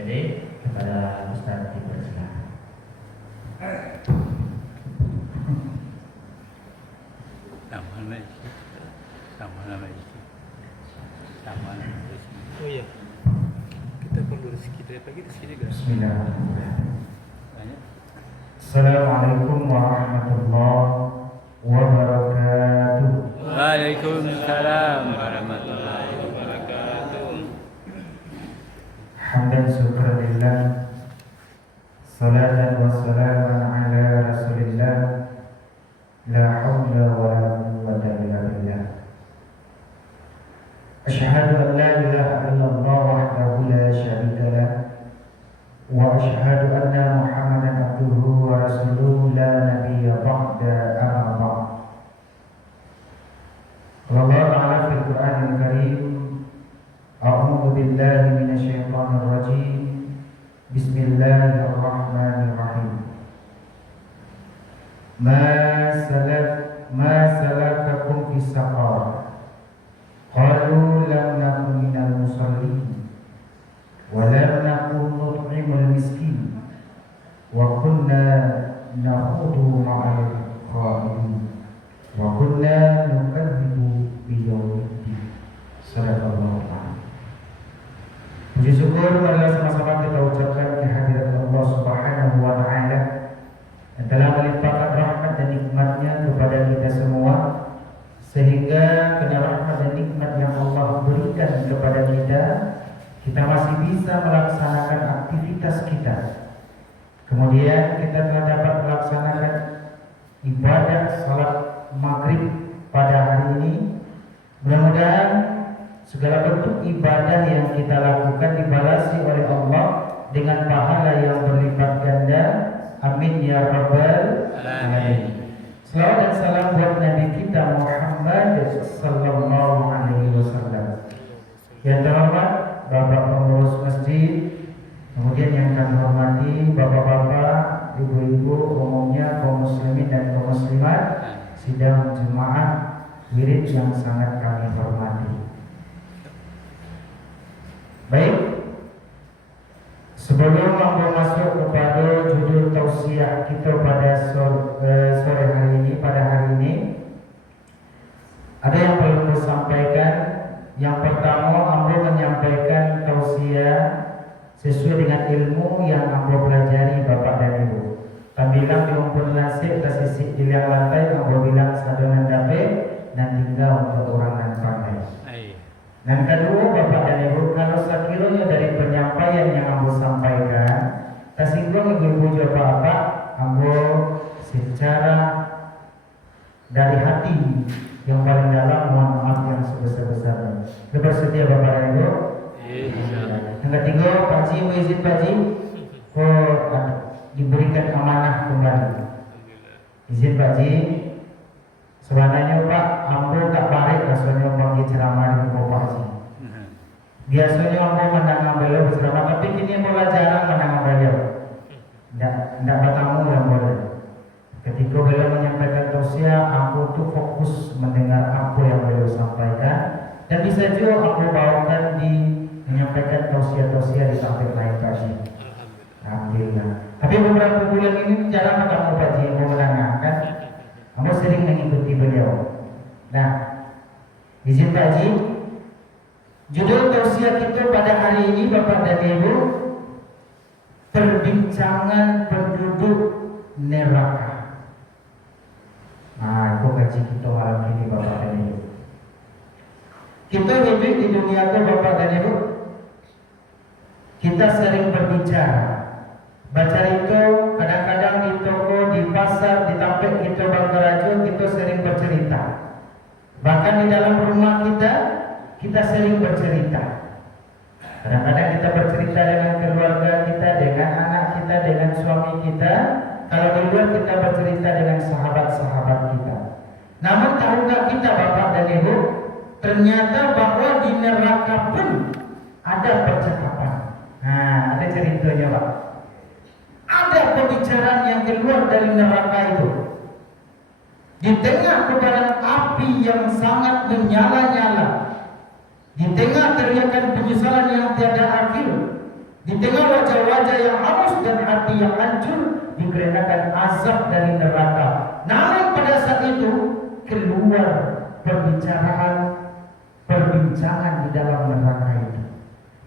Jadi kepada Ustaz dipersilakan. Oh iya, kita perlu rezeki dari pagi di sini guys. Bismillahirrahmanirrahim. Assalamualaikum warahmatullahi wabarakatuh. Waalaikumsalam warahmatullahi wabarakatuh. Hamdan syukurillah, salatan wassalaman ala rasulillah, la hawla wa la quwwata illa billah. Asyhadu an la ilaha illallah wahdahu la syarika lah, wa asyhadu anna Muhammadan abduhu wa rasuluhu la nabiyya ba'da amma ba'd. Allah Ta'ala fil Qur'anil Karim, a'udzu billahi minasyaitonir rajim. Bismillahirrahmanirrahim. Ma salakakum fis saqar? Qalu lam nakun minal musallin wa lam nakun nut'imul miskin wa kunna nakhudu ma'al kha'idin wa kunna nukadzibu biyaumiddin. Sadaqallahu a'lam. Puji syukur marilah sama-sama kita ucapkan kehadirat Allah Subhanahu wa taala yang telah melimpahkan rahmat dan nikmat-Nya kepada kita semua, sehingga karena rahmat dan nikmat yang Allah berikan kepada kita masih bisa melaksanakan aktivitas kita. Kemudian kita telah dapat melaksanakan ibadah salat maghrib pada hari ini. Mudah-mudahan segala bentuk ibadah yang kita lakukan dibalasi oleh Allah dengan pahala yang berlipat ganda. Amin ya rabbal alamin. Salawat dan salam buat Nabi kita Muhammad sallallahu alaihi wasallam. Yang terhormat Bapak pengurus masjid, kemudian yang kami hormati bapak-bapak, ibu-ibu, umumnya kaum muslimin dan kaum muslimat, sidang jemaah wirid yang sangat kami hormati. Baik, sebelum masuk kepada judul tausiah kita pada sore hari ini, pada hari ini ada yang perlu saya sampaikan. Yang pertama, Ambo menyampaikan tausiah sesuai dengan ilmu yang Ambo pelajari Bapak dan Ibu. Bilang di umpun nasib tersisik di liang lantai, Ambo bilang sadonan dape dan tinggal untuk orang yang pandai. Dan kedua Bapak dan Ibu, kalau sekiranya dari penyampaian yang Ambo sampaikan tersinggung ibu-ibu Bapak, Ambo secara dari hati yang paling dalam mohon maaf yang sebesar-besarnya. Bersedia Bapak dan Ibu? Yang ketiga, Pak Ji, izin Pak Ji, diberikan amanah kembali. Izin Pak Ji, sebenarnya Pak, Ambo tak baik rasanya bagi ceramah di Pak Ji. Biasanya Ambo mendengar beliau berceramah, tapi kini Ambo jarang mendengar beliau. Tidak bertamu yang boleh. Ketika beliau menyampaikan tausiah, aku tuh fokus mendengar apa yang beliau sampaikan, dan bisa juga aku bawakan di menyampaikan tausiah-tausiah di samping lain tadi. Alhamdulillah. Tapi beberapa bulan ini jarang ketemu Pak Ji yang mendengarkan. Kamu sering mengikuti beliau. Nah, izin Pak Ji, judul tausiah kita pada hari ini Bapak dan Ibu, perbincangan penduduk neraka. Nah, itu gaji kita malam ini Bapak dan Ibu. Kita hidup di dunia itu Bapak dan Ibu, kita sering berbicara. Baca itu kadang-kadang di toko, di pasar, di tempat kita berkerja, kita sering bercerita. Bahkan di dalam rumah kita sering bercerita. Kadang-kadang kita bercerita dengan keluarga kita, dengan anak kita, dengan suami kita. Kalau di luar kita bercerita dengan sahabat-sahabat kita. Namun tahukah kita Bapak dan Ibu, ternyata bahwa di neraka pun ada percakapan. Nah, ada ceritanya Pak. Ada pembicaraan yang keluar dari neraka itu. Di tengah kobaran api yang sangat menyala-nyala, di tengah teriakan penyesalan yang tiada akhir, Di tengah wajah-wajah yang hangus dan hati yang hancur dikarenakan azab dari neraka. Namun pada saat itu keluar perbincangan di dalam neraka itu.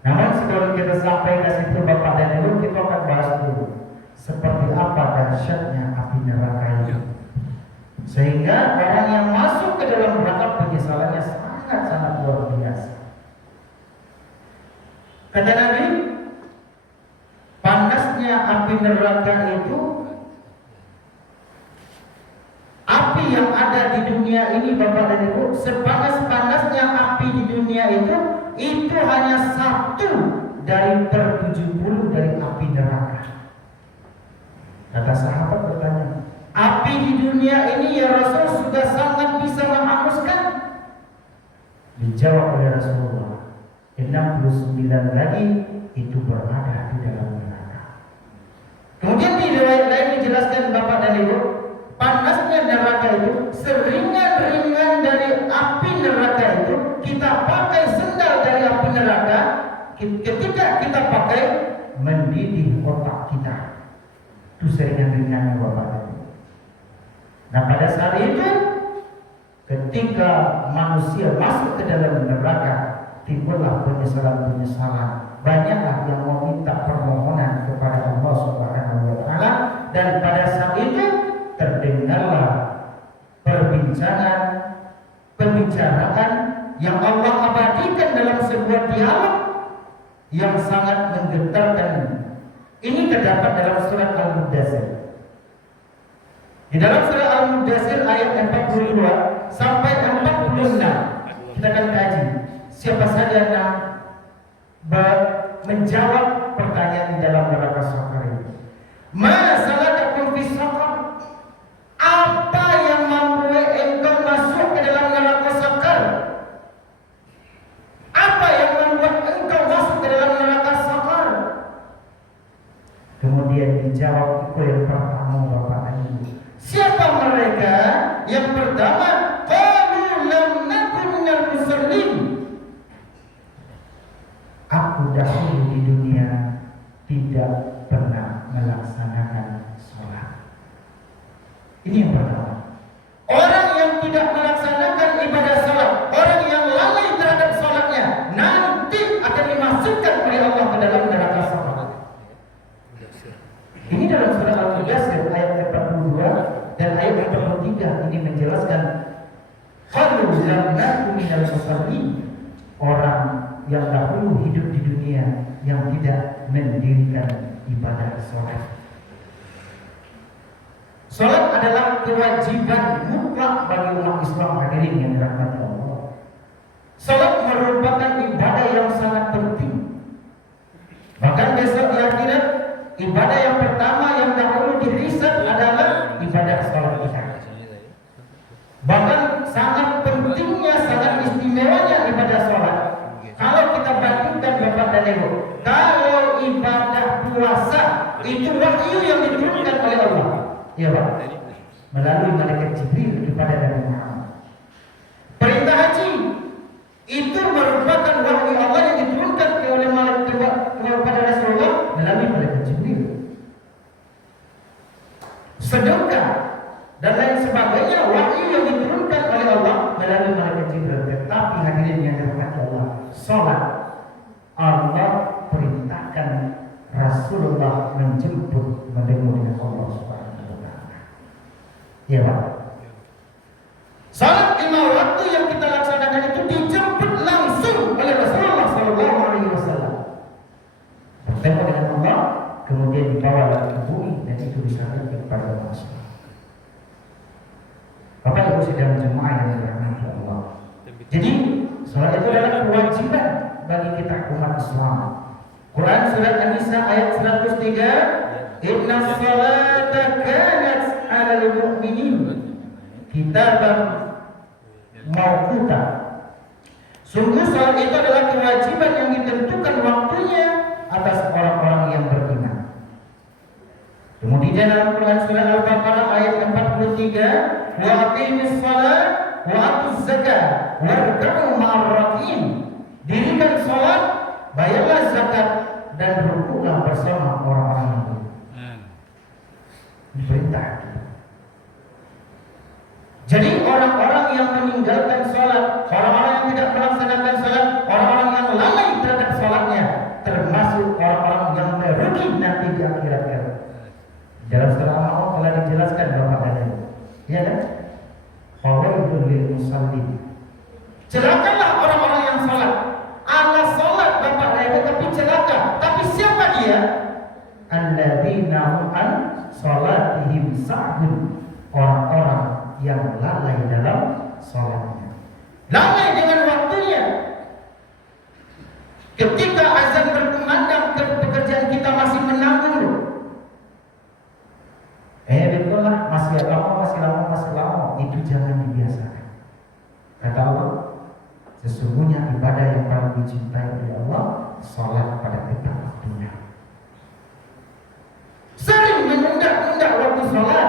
Namun sebelum kita sampai ke situ Bapak dan Ibu, kita akan bahas dulu seperti apa dahsyatnya api neraka itu. Sehingga orang yang masuk ke dalam neraka penyesalannya sangat-sangat luar biasa. Kata Nabi, panasnya api neraka itu, api yang ada di dunia ini Bapak dan Ibu, sepanas-panasnya api di dunia itu hanya satu dari per 70 dari api neraka. Kata sahabat bertanya, api di dunia ini ya Rasul sudah sangat bisa menghanguskan? Dijawab oleh Rasulullah, 69 lagi itu berada di dalam neraka. Kemudian di riwayat lain dijelaskan Bapak dan Ibu, panasnya neraka itu seringan-ringan dari api neraka itu kita pakai sendal dari api neraka, ketika kita pakai mendidih otak kita. Itu seringan-ringannya Bapak dan Ibu. Nah pada saat itu ketika manusia masuk ke dalam neraka, timbullah penyesalan-penyesalan. Banyaklah yang meminta permohonan kepada Allah Subhanahu wa taala, dan pada saat itu terdengarlah pembicaraan yang Allah abadikan dalam sebuah dialog yang sangat menggetarkan. Ini terdapat dalam surat Al-Mudaththir. Di dalam surat Al-Mudaththir ayat 42 sampai 46 kita akan kaji siapa saja yang menjawab pertanyaan di dalam neraka sakar ini. Masalahkum fi sakar? Apa yang membuat engkau masuk ke dalam neraka sakar? Apa yang membuat engkau masuk ke dalam neraka sakar? Kemudian dijawab itu yang pertama Bapak dan Ibu. Siapa mereka? Yang pertama, qalu lam nakun minal musallin. Aku dahulu di dunia tidak pernah melaksanakan sholat. Ini yang pertama. Orang yang tidak melaksanakan ibadah sholat, orang yang lalai terhadap sholatnya, nanti akan dimasukkan oleh Allah ke dalam neraka sholat. Ini dalam surah Al-Mudaththir ayat 42 dan ayat 43 ini menjelaskan qalu lam nakun minal musallin, orang yang dahulu hidup di dunia yang tidak mendirikan ibadah sholat. Sholat adalah kewajiban mutlak bagi umat Islam hadirin yang dirahmati Allah. Sholat merupakan ibadah yang sangat penting. Bahkan besok di akhirat, ibadah yang pertama yang dahulu dihisab adalah ibadah sholat kita. Bahkan sangat pentingnya, sangat istimewanya ibadah sholat. Kalau kita bandingkan Bapak dan Ibu, kalau ibadah puasa itu wahyu yang diturunkan oleh Allah, ya Pak, melalui malaikat Jibril kepada Nabi Muhammad. Perintah haji itu merupakan wahyu Allah yang diturunkan oleh malaikat kepada Rasulullah melalui malaikat Jibril. Sedekah dan lain sebagainya wahyu yang diturunkan oleh Allah melalui malaikat Jibril. Tetapi hadirin yang dirahmati Allah, sholat Allah perintahkan Rasulullah menjemput dengan Allah Subhanahu wa taala. Ya Pak. Salat 5 waktu yang kita laksanakan itu dijemput langsung oleh Rasulullah sallallahu alaihi wasallam. Bertemu dengan Allah, kemudian dibawa lagi ke bumi dan itu disampaikan kepada manusia. Bapak Ibu sidang jemaah yang dirahmati Allah. Jadi salat itu adalah kewajiban bagi kita umat Islam. Quran surat An-Nisa ayat 103, "Inna sholata kanat 'alal mu'minin kitaban mauquta." Sungguh salat itu adalah kewajiban yang ditentukan waktunya atas orang-orang yang beriman. Kemudian dalam Quran surah Al-Baqarah ayat 43, "Wa aqimis shalah wa atuz zakah warka'u ma'ar rakiin." Dirikan salat, bayarlah zakat dan rukuk duduklah bersama orang-orang yang baik. Ini perintah. Jadi orang-orang yang meninggalkan sholat, orang-orang yang tidak melaksanakan sholat, orang-orang yang lalai terhadap sholatnya, termasuk orang-orang yang merugi nanti di akhirat kelak. Dalam surah Al-An'am telah dijelaskan Bapak dan Ibu. Ya kan? Fawailul lil musallin. Celakalah orang-orang yang sholat. Ala sholat Bapak dan Ibu, tapi celaka. Tapi siapa dia? Alladzina hum an sholatihim sahun. Orang-orang yang lalai dalam sholatnya, lalai dengan waktunya. Ketika azan berkumandang, pekerjaan kita masih menanggung. Betul lah, masih lama. Itu jangan dibiasakan. Kata Allah, sesungguhnya ibadah yang paling dicintai oleh Allah, sholat pada tepat waktunya. Sering menunda-nunda waktu sholat,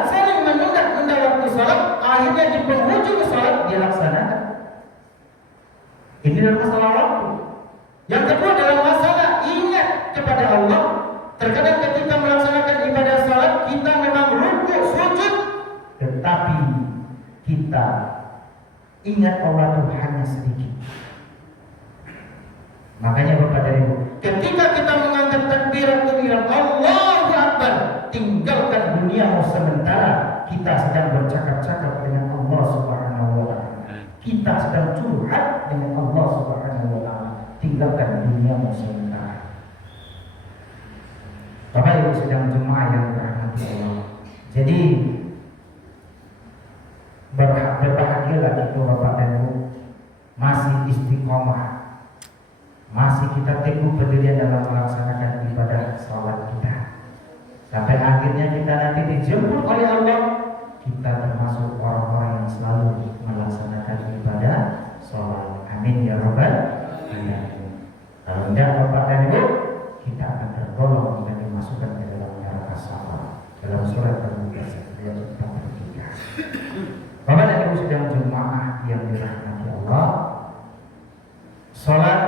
akhirnya di penghujung sholat dia laksanakan. Ini dalam masalah waktu. Yang kedua dalam masalah ingat kepada Allah. Terkadang ketika melaksanakan ibadah sholat kita memang rukuk sujud, tetapi kita ingat Allah itu hanya sedikit. Makanya Bapak dan Ibu, ketika kita mengangkat takbiratul ihram Allahu Akbar, tinggalkan dunia sementara. Kita sedang bercakap-cakap dengan Allah Subhanahu wa Ta'ala. Kita sedang curhat dengan Allah Subhanahu wa Ta'ala. Tinggalkan dunia sementara. Bapak Ibu sedang jemaah yang dirahmati Allah. Jadi berbahagialah itu Bapak dan Ibu, masih istiqomah, masih kita teguh pendirian dalam melaksanakan ibadah sholat kita. Sampai akhirnya kita nanti dijemput oleh Allah, kita termasuk orang-orang yang selalu melaksanakan ibadah sholat. Amin ya rabbal alamin. Kalau tidak Bapak dan Ibu, kita akan tergolong dan dimasukkan ke dalam neraka safar. Dalam surat Al-Mudaththir ayat 43. Bapak dan Ibu sedang jemaah yang dirahmati Allah, sholat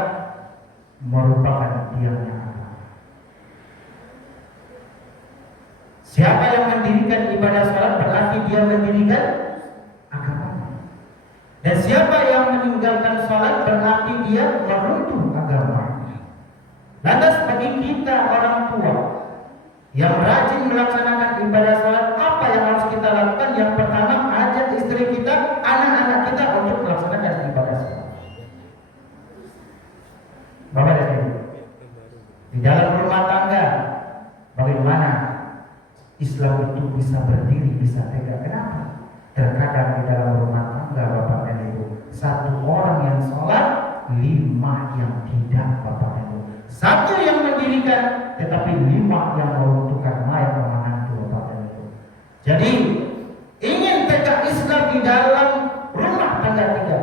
merupakan tiangnya agama. Siapa yang mendirikan ibadah sholat berarti dia mendirikan agama. Dan siapa yang meninggalkan sholat berarti dia meruntuh agama. Lantas bagi kita orang tua yang rajin melaksanakan ibadah sholat, apa yang harus kita lakukan? Yang pertama, ajak istri kita, anak-anak kita untuk melaksanakan ibadah sholat. Bapak dan Ibu, di dalam rumah tangga bagaimana Islam itu bisa berdiri, bisa tegak? Kenapa? Terkadang di dalam rumah tangga Bapak dan Ibu, satu orang yang sholat, 5 yang tidak Bapak dan Ibu. Satu yang mendirikan, tetapi 5 yang meruntuhkan mayat menantu Bapak dan Ibu. Jadi ingin tegak Islam di dalam rumah tangga kita,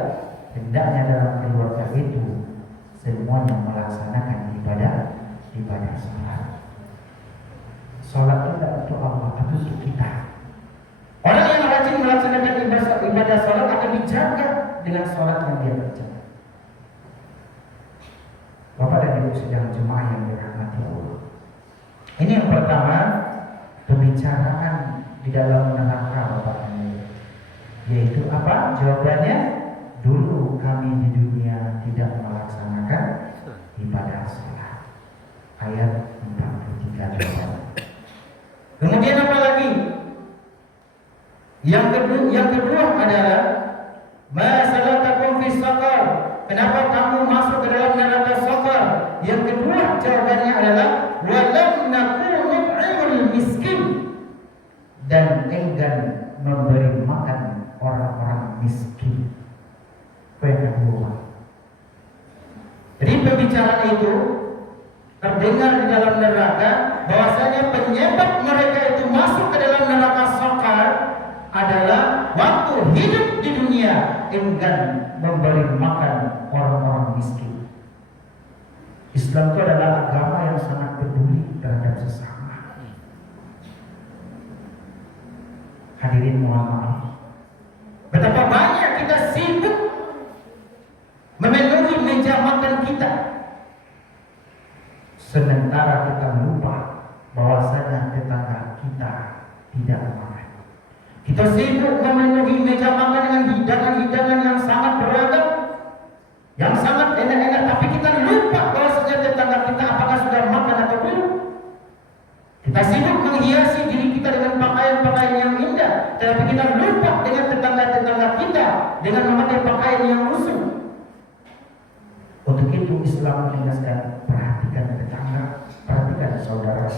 hendaknya dalam keluarga itu semuanya melaksanakan ibadah sholat. Sholat tidak untuk Allah, tapi untuk kita. Orang yang rajin melaksanakan ibadah sholat akan dijaga dengan sholat yang dia kerjakan. Bapak dan Ibu sedang jemaah yang dirahmati Allah. Ini yang pertama, pembicaraan di dalam neraka Bapak dan Ibu. Yaitu apa? Jawabannya, dulu kami di dunia tidak melaksanakan ibadah sholat. Ayat 43. Kemudian apa lagi? Yang kedua adalah masalatakum fis saqar. Kenapa kamu masuk ke dalam neraka saqar? Yang kedua jawabannya adalah walam nakunu nut'imul miskin, dan enggan memberi makan orang-orang miskin. Itu yang kedua. Jadi pembicaraan itu terdengar di dalam neraka, bahwasanya penyebab mereka itu masuk ke dalam neraka saqar adalah waktu hidup di dunia enggan memberi makan orang-orang miskin. Islam itu adalah agama yang sangat peduli terhadap sesama. Hadirin mohon maaf, betapa banyak kita sibuk memenuhi meja makan kita. sementara kita lupa bahwasanya tetangga kita tidak makan. Kita sibuk memenuhi meja makan dengan hidangan-hidangan yang sangat beragam, yang sangat enak-enak, tapi kita lupa bahwasanya tetangga kita apakah sudah makan atau belum. Kita sibuk menghiasi diri kita dengan pakaian-pakaian yang indah, tetapi kita lupa dengan tetangga-tetangga kita dengan memakai pakaian yang lusuh. Untuk itu Islam menegaskan, perhatikan tetangga, perhatikan saudara.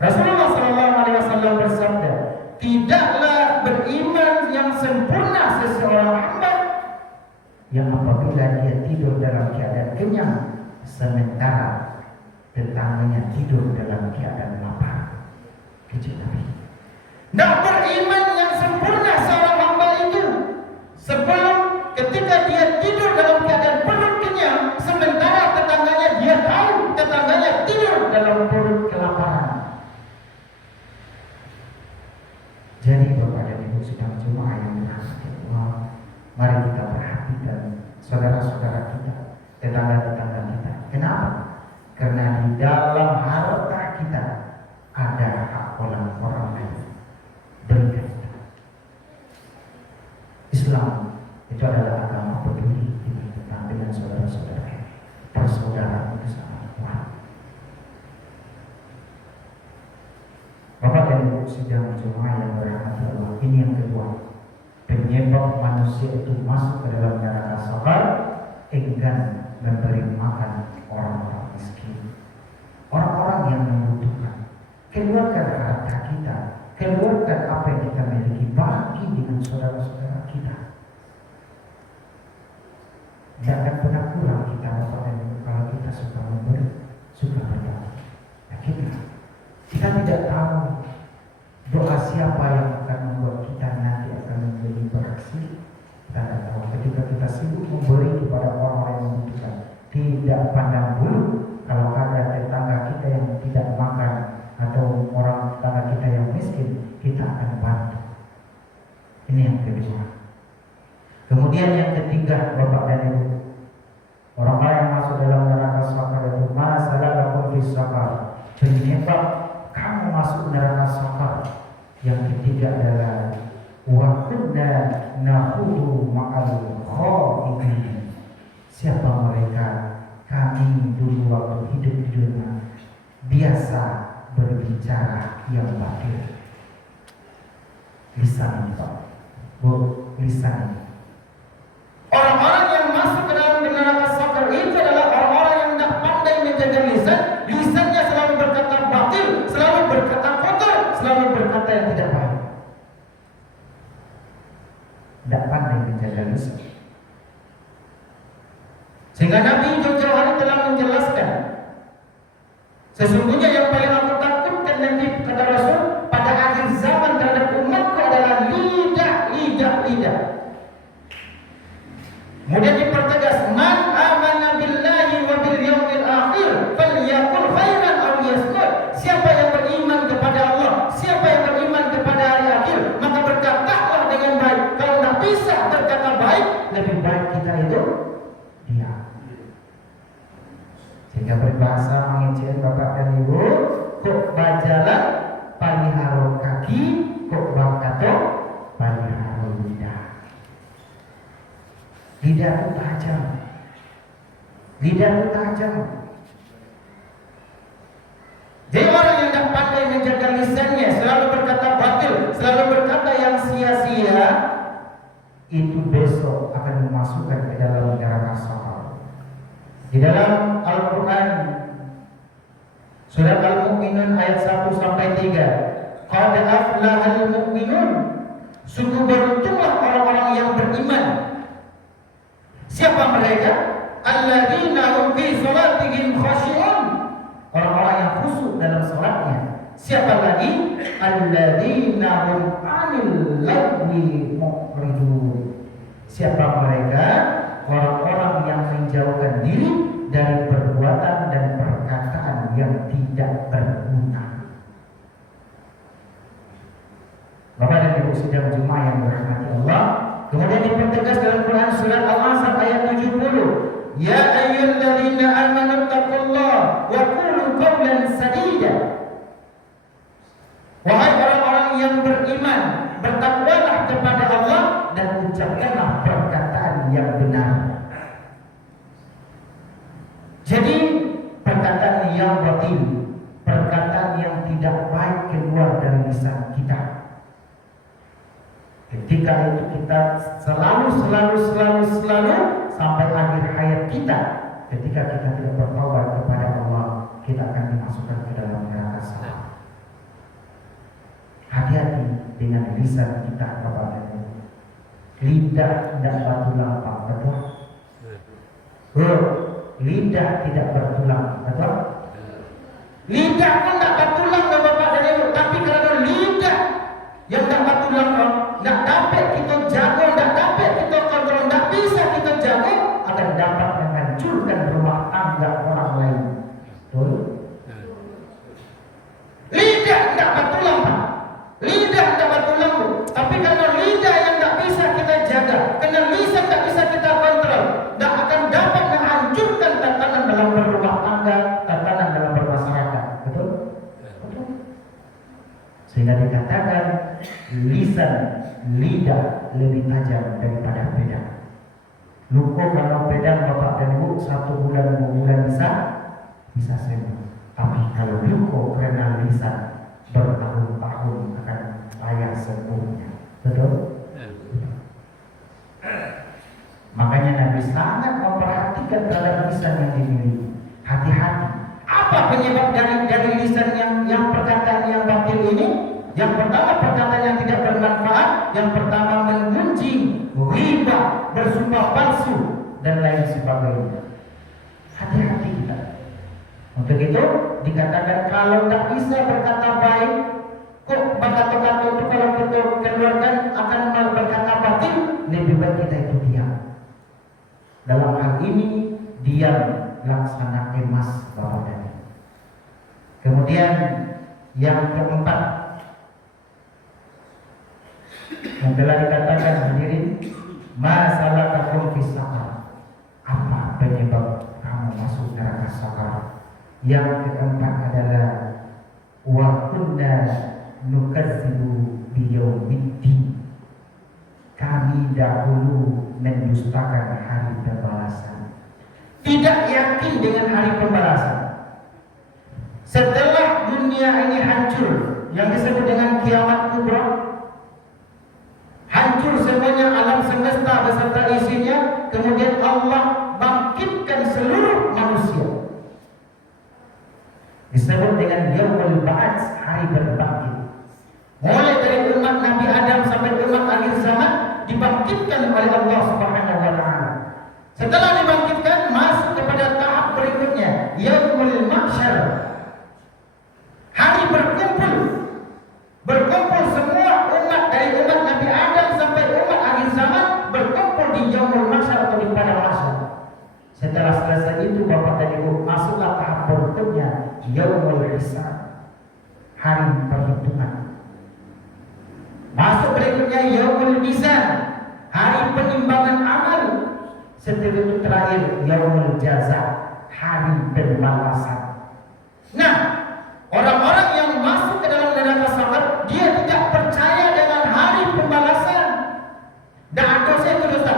Rasulullah SAW bersabda, tidaklah beriman yang sempurna seseorang hamba yang apabila dia tidur dalam keadaan kenyang, sementara tetangganya tidur dalam keadaan lapar. Kecil Nabi. Nah, beriman yang sempurna seorang hamba itu sebelum ketika dia tidur dalam keadaan perut kenyang, sementara tetangganya dia tahu tetangganya tidur dalam perut kelaparan. Jadi Bapak dan Ibu sedang jemaah yang dirahmati Allah, mari kita perhatikan saudara-saudara kita, tetangga-tetangga kita. Kenapa? Karena di dalam harta kita ada hak orang lain. Berikan. Islam itu adalah agama peduli dengan saudara-saudara. Persaudaraan itu sangat kuat. Bapak dan Ibu sidang jemaah yang berahmati Allah, ini yang kedua, penyebab manusia itu masuk ke dalam neraka sakar, enggan memberi makan orang-orang miskin, orang-orang yang membutuhkan. Keluarkan harta kita, keluarkan apa yang kita miliki, bagi dengan saudara-saudara kita. Tidak akan pernah kurang kita Bapak dan Ibu kalau kita suka memberi, suka berbagi. Nah, kita tidak tahu doa siapa yang akan membuat kita nanti akan menjadi beraksi. Kita tidak tahu. Ketika kita sibuk memberi kepada orang-orang yang membutuhkan, tidak pandang bulu kalau ada tetangga kita yang tidak makan atau orang tetangga kita yang miskin, kita akan bantu. Ini yang kedua. Kemudian yang ketiga, Bapak dan Ibu, orang-orang yang masuk dalam neraka sakar itu, masalahkum fis sakar, penyebab kamu masuk neraka sakar. Yang ketiga adalah wa kunna nahudu ma'al khaidin. Siapa mereka? Kami dulu waktu hidup di dunia biasa berbicara yang batil. Lisan Pak, lisan. Orang-orang yang masuk ke dalam neraka sakar itu adalah orang-orang yang tidak pandai menjaga lisan. Lisannya selalu berkata batil, selalu berkata kotor, selalu berkata yang tidak baik. Tidak pandai menjaga lisan. Sehingga Nabi jauh-jauh hari telah menjelaskan, sesungguhnya yang paling aku takutkan nanti, kata Rasul, pada akhir zaman terhadap umatku adalah lidah. Kemudian dipertegas, man amana billahi wa bil yaumil akhir falyaqul khairan aw yasmut. Siapa yang beriman kepada Allah, siapa yang beriman kepada hari akhir, maka berkatalah dengan baik. Kalau tidak bisa berkata baik, lebih baik kita itu diam. Sehingga berbahasa mengejek Bapak dan Ibu, kok bajalan paliharo kaki, kok bakato paliharo lidah. Lidah itu tajam. Lidah itu tajam. Jadi orang yang tidak pandai menjaga lisannya, selalu berkata batil, selalu berkata yang sia-sia, itu besok akan memasukkan ke dalam neraka sakar. Di dalam Al-Quran Surat Al-Mu'minun ayat 1 sampai 3, qad aflahal mu'minun, sungguh beruntunglah orang-orang yang beriman. Siapa mereka? Alladzina hum fi salatihim khashi'un, orang-orang yang khusyuk dalam salatnya. Siapa lagi? Alladzina hum 'anil lagwi mu'ridun. Siapa mereka? Orang-orang yang menjauhkan diri dari perbuatan dan perkataan yang tidak berguna. Bapak dan Ibu sidang jemaah yang dirahmati Allah, kemudian dipertegas dalam Quran surat Al-Asr ayat 70, ya ayyuhalladzina amanu taqullaha wa qulu qawlan sadida. Wahai orang-orang yang beriman, bertakwalah kepada Allah dan ucapkanlah perkataan yang benar. Jadi perkataan yang batil, perkataan yang tidak baik keluar dari lisan kita. Ketika itu kita selalu sampai akhir hayat kita, ketika kita tidak bertaubat kepada Allah, kita akan dimasukkan ke dalam neraka sakar. Hati-hati dengan lisan kita kepadanya. Lidah tidak bertulang, Pak, betul? Lidah tidak bertulang, betul? Lidah pun tidak bertulang, Bapak dan Ibu. Tapi kalau lidah yang tidak bertulang, tidak dapat kita jaga, tidak dapat kita kontrol, tidak bisa kita jaga, akan dapat menghancurkan rumah tangga orang lain. Betul? Lidah tidak bertulang, Pak. Lidah tidak bertulang, Bu. Tapi karena lidah yang tidak bisa kita jaga, karena lisan tidak bisa kita kontrol, tidak akan dapat menghancurkan tatanan dalam berumah tangga, tatanan dalam bermasyarakat. Betul? Betul. Sehingga dikatakan lisan, lidah lebih tajam daripada pedang. Luka kalau pedang, Bapak dan Ibu, 1 bulan 2 bulan bisa sembuh. Tapi kalau luka karena lisan, bertahun-tahun akan payah sembuhnya. Betul? Makanya Nabi sangat memperhatikan terhadap lisan yang dimiliki. Hati-hati. Apa penyebab dari lisan yang perkataan yang batil ini? Yang pertama, perkataan yang tidak bermanfaat. Yang pertama, menggunjing, ghibah, bersumpah palsu, dan lain sebagainya. Hati-hati kita. Untuk itu dikatakan kalau tak bisa berkata baik, kok kata-kata itu kalau kita keluarkan akan berkata batil, lebih baik kita itu diam. Dalam hal ini diam laksana emas, Bapak dan Ibu. Kemudian yang keempat, yang telah dikatakan hadirin, masalah kakum fis saqar. Apa penyebab kamu masuk neraka sakar? Yang keempat adalah wa kunna nukadzibu biyaumiddin. Kami dahulu mendustakan hari pembalasan. Tidak yakin dengan hari pembalasan. Setelah dunia ini hancur, yang disebut dengan kiamat kubra, hancur semuanya alam semesta beserta isinya, kemudian Allah bangkitkan seluruh manusia. Disebut dengan yaumul ba'ats, hari berbangkit. Mulai dari umat Nabi Adam sampai umat akhir zaman dibangkitkan oleh Allah Subhanahu wa taala. Setelah dibangkitkan, masuk kepada tahap berikutnya, yaumul mahsyar. Hari berkumpul. Berkumpul semua umat dari umat Nabi Adam sampai umat akhir zaman berkumpul di yaumul mahsyar atau di padang mahsyar. Setelah selesai itu, Bapak dan Ibu, masuklah tahap berikutnya, yaumul hisab, hari perhitungan. Masuk berikutnya yaumul mizan, hari penimbangan amal. Setelah itu terakhir yaumul jaza, hari pembalasan. Nah, orang-orang yang masuk ke dalam neraka sakar, dia tidak percaya dengan hari pembalasan. Dan dosa itu dosa.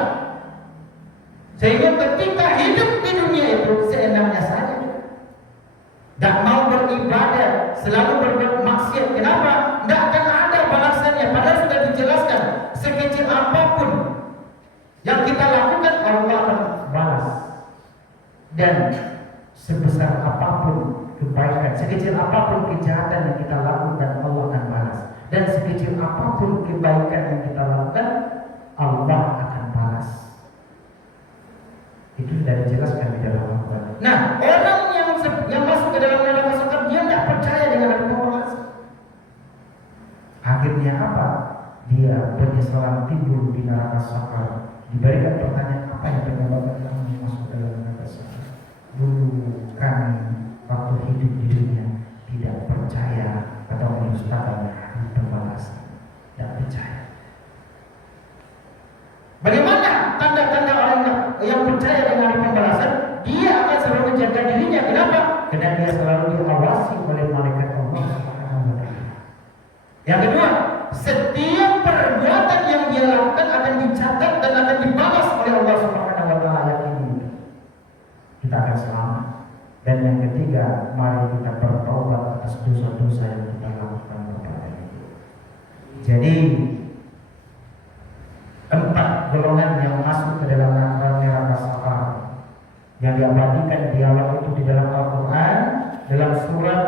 Sehingga ketika hidup di dunia itu seenaknya saja. Tak mau beribadah, selalu berbuat maksiat. Kenapa? Tidak akan ada balasannya. Padahal sudah dijelaskan, sekecil apapun yang kita lakukan, Allah akan balas. Dan sebesar apapun kebaikan, sekecil apapun kejahatan yang kita lakukan, Allah akan balas. Dan sekecil apapun kebaikan yang kita lakukan, Allah akan balas. Itu sudah dijelaskan di dalam Al-Quran. Nah, orang yang masuk ke dalam neraka sakar, dia tidak percaya dengan hari pembalasan. Akhirnya apa? Dia penyesalan timbul di neraka sakar. Diberikan pertanyaan, apa yang menyebabkan kamu masuk ke dalam neraka sakar? Dulu kami waktu hidup di dunia tidak percaya atau mendustakan hari pembalasan. Tidak percaya. Bagaimana tanda-tanda orang yang percaya dengan hari pembalasan? dunia. Kenapa? Karena dia selalu diawasi oleh malaikat Allah Subhanahu wa taala. Yang kedua, setiap perbuatan yang dia lakukan akan dicatat dan akan dibalas oleh Allah Subhanahu wa taala. Yakini kita akan selamat. Dan yang ketiga, mari kita bertobat atas dosa-dosa yang kita lakukan kepada itu. Jadi 4 golongan yang masuk ke dalam neraka saqar yang diabadikan dialog itu di dalam Al-Quran dalam surat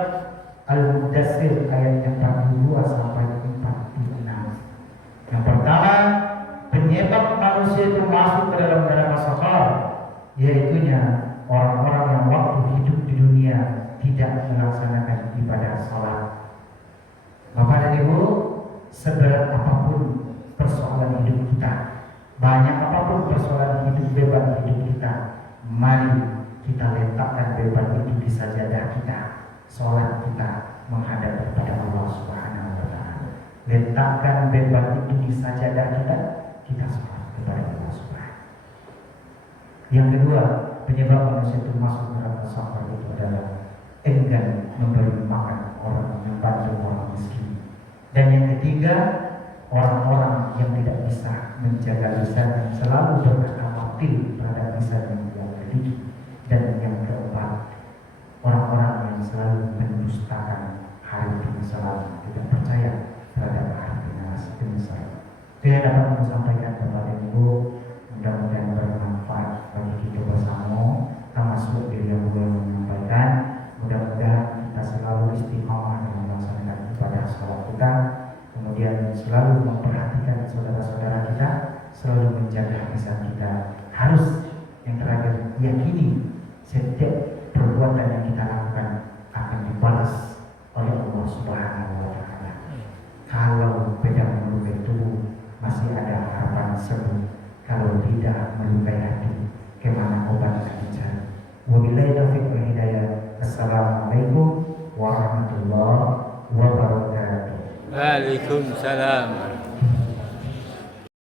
Al-Mudaththir ayat 42 sampai 46. Yang pertama, penyebab manusia itu masuk ke dalam neraka saqar, yaitunya orang-orang yang waktu hidup di dunia tidak melaksanakan ibadah salat. Bapak dan Ibu, seberat apapun persoalan hidup kita, banyak apapun persoalan hidup, beban hidup kita, mari kita letakkan beban itu di sajadah kita. Salat kita menghadap kepada Allah Subhanahu wa taala. Letakkan beban itu di sajadah kita, kita salat kepada Allah Subhanahu. Yang kedua, penyebab manusia itu masuk neraka saqar itu adalah enggan memberi makan orang, membantu orang miskin. Dan yang ketiga, orang-orang yang tidak bisa menjaga lisan, selalu berkata batil terhadap lisan yang miliki. Dan yang keempat, orang-orang yang selalu mendustakan hari penyesalan, tidak percaya terhadap hari penyesalan. Itu yang dapat kami sampaikan kepada Ibu. Mudah-mudahan bermanfaat bagi kita bersama, termasuk diri yang boleh menyampaikan. Mudah-mudahan kita selalu istiqomah dalam melaksanakan ibadah salat kita, kemudian selalu memperhatikan saudara-saudara kita, selalu menjaga lisan kita. Harus yang terakhir, yakini setiap perbuatan yang kita lakukan akan dibalas oleh Allah Subhanahu wa taala. Kalau pedang melukai tubuh masih ada harapan sembuh, kalau tidak melukai hati, kemana obat akan dicari? Wabillahi taufiq wal hidayah. Assalamualaikum warahmatullahi wabarakatuh. Waalaikumsalam.